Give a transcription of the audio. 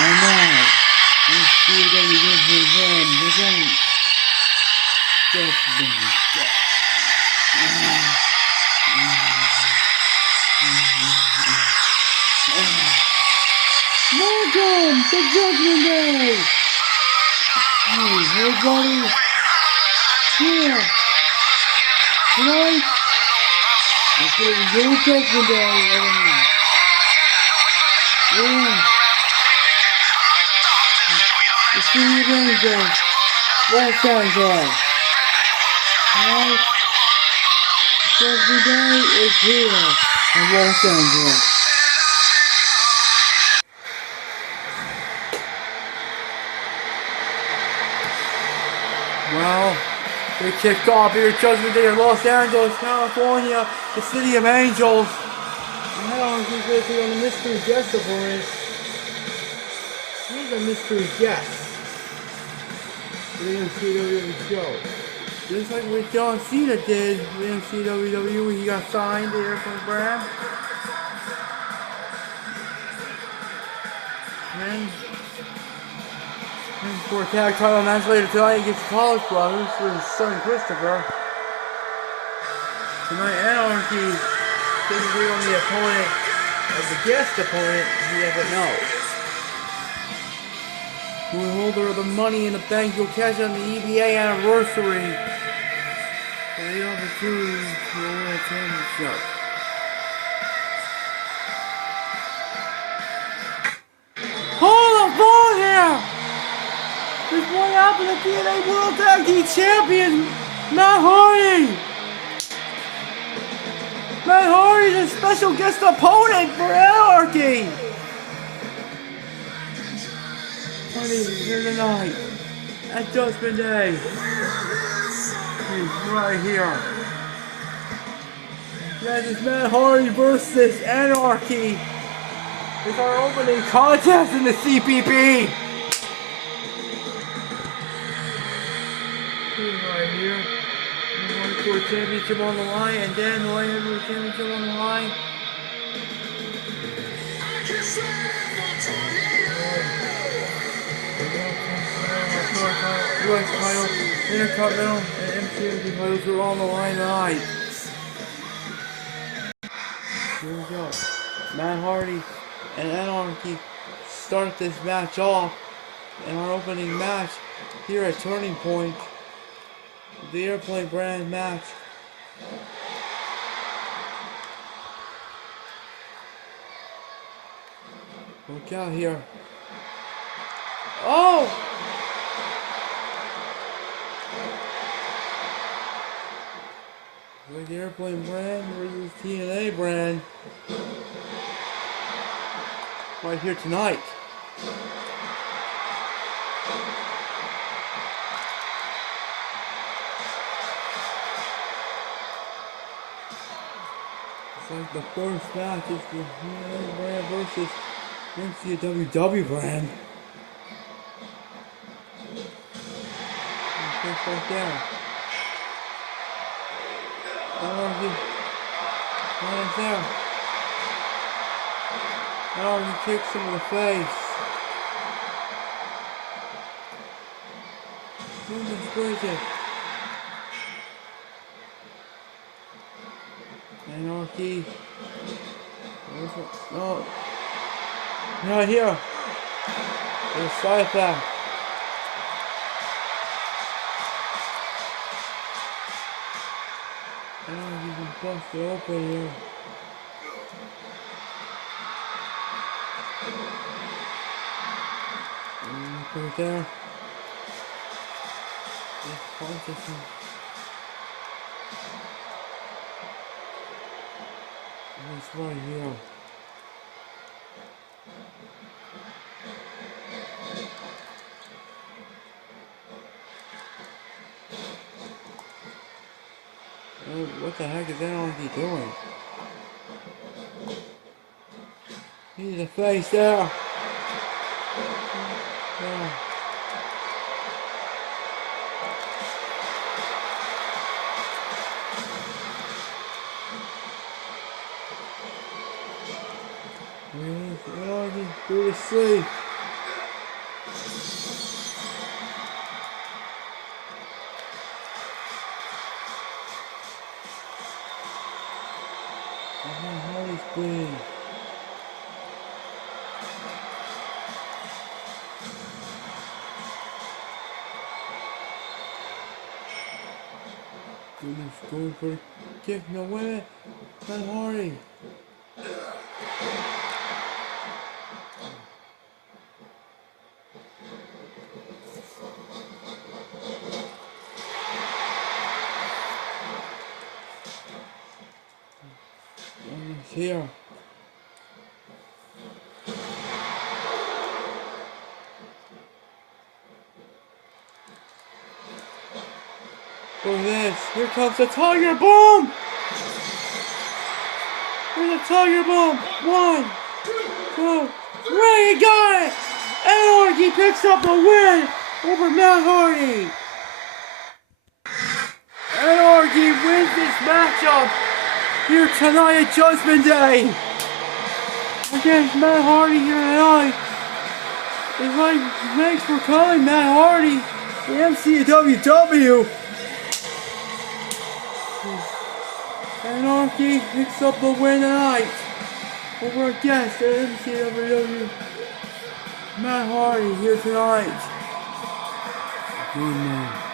And now, MCAWW Judgement presents Judgement. Welcome to Judgment Day! Hey, everybody! Here! Tonight, it's going to be your Judgment Day, everyone! Yeah! The City of Angels, Los Angeles! Alright? Judgment Day is here in Los Angeles. Well, we kicked off here at Judgment Day in Los Angeles, California, the City of Angels. And now I'm going to be on the mystery guest appointment. He's a mystery guest for the MCAWW show. Just like what John Cena did with MCAWW when he got signed there from the brand. And for a tag title match later tonight against the College Brothers for his son Christopher. Tonight Anarchy typically on the opponent of the guest opponent he doesn't know. Who will holder of the Money in the Bank, you'll catch on the EBA anniversary for the opportunity for the World Championship. Hold the phone here! This one happened to TNA World Tag Team Champion, Matt Hardy! Matt Hardy's a special guest opponent for Anarchy! He's here tonight at Judgment Day. He's right here. That is Matt Hardy versus Anarchy. It's our opening contest in the CPP. He's right here. He's one for a championship on the line, and Dan the Light Heavyweight Championship on the line. US title, Intercontinental, and MCAWW titles are on the line tonight. Here we go. Matt Hardy and Anarchy start this match off in our opening match here at Turning Point, the Airplane brand match. Look out here. Oh! Like the Airplane brand versus TNA brand. Right here tonight. It's like the first match is the TNA brand versus MCAWW brand. Just like that. Anarchy, right there. Anarchy kicks him in the face. Something's breaking. Anarchy. No. Right here. There's a side attack. Oh, you can bust it open here. Put it there. Just punch it. It's right here. What the heck is Anarchy doing? He's a face there. Yeah. Anarchy, go to sleep. Please. Goodness, going for the kick, no way. Matt Hardy. Here. Look at this. Here comes the Tiger Bomb! Here's the Tiger Bomb! 1, 2, 3, he got it! Anarchy picks up the win over Matt Hardy! Anarchy wins this matchup here tonight at Judgment Day against Matt Hardy here tonight. It's like, thanks for calling Matt Hardy, the MCAWW. Anarchy picks up the win tonight over a guest at MCAWW. Matt Hardy here tonight. Good man.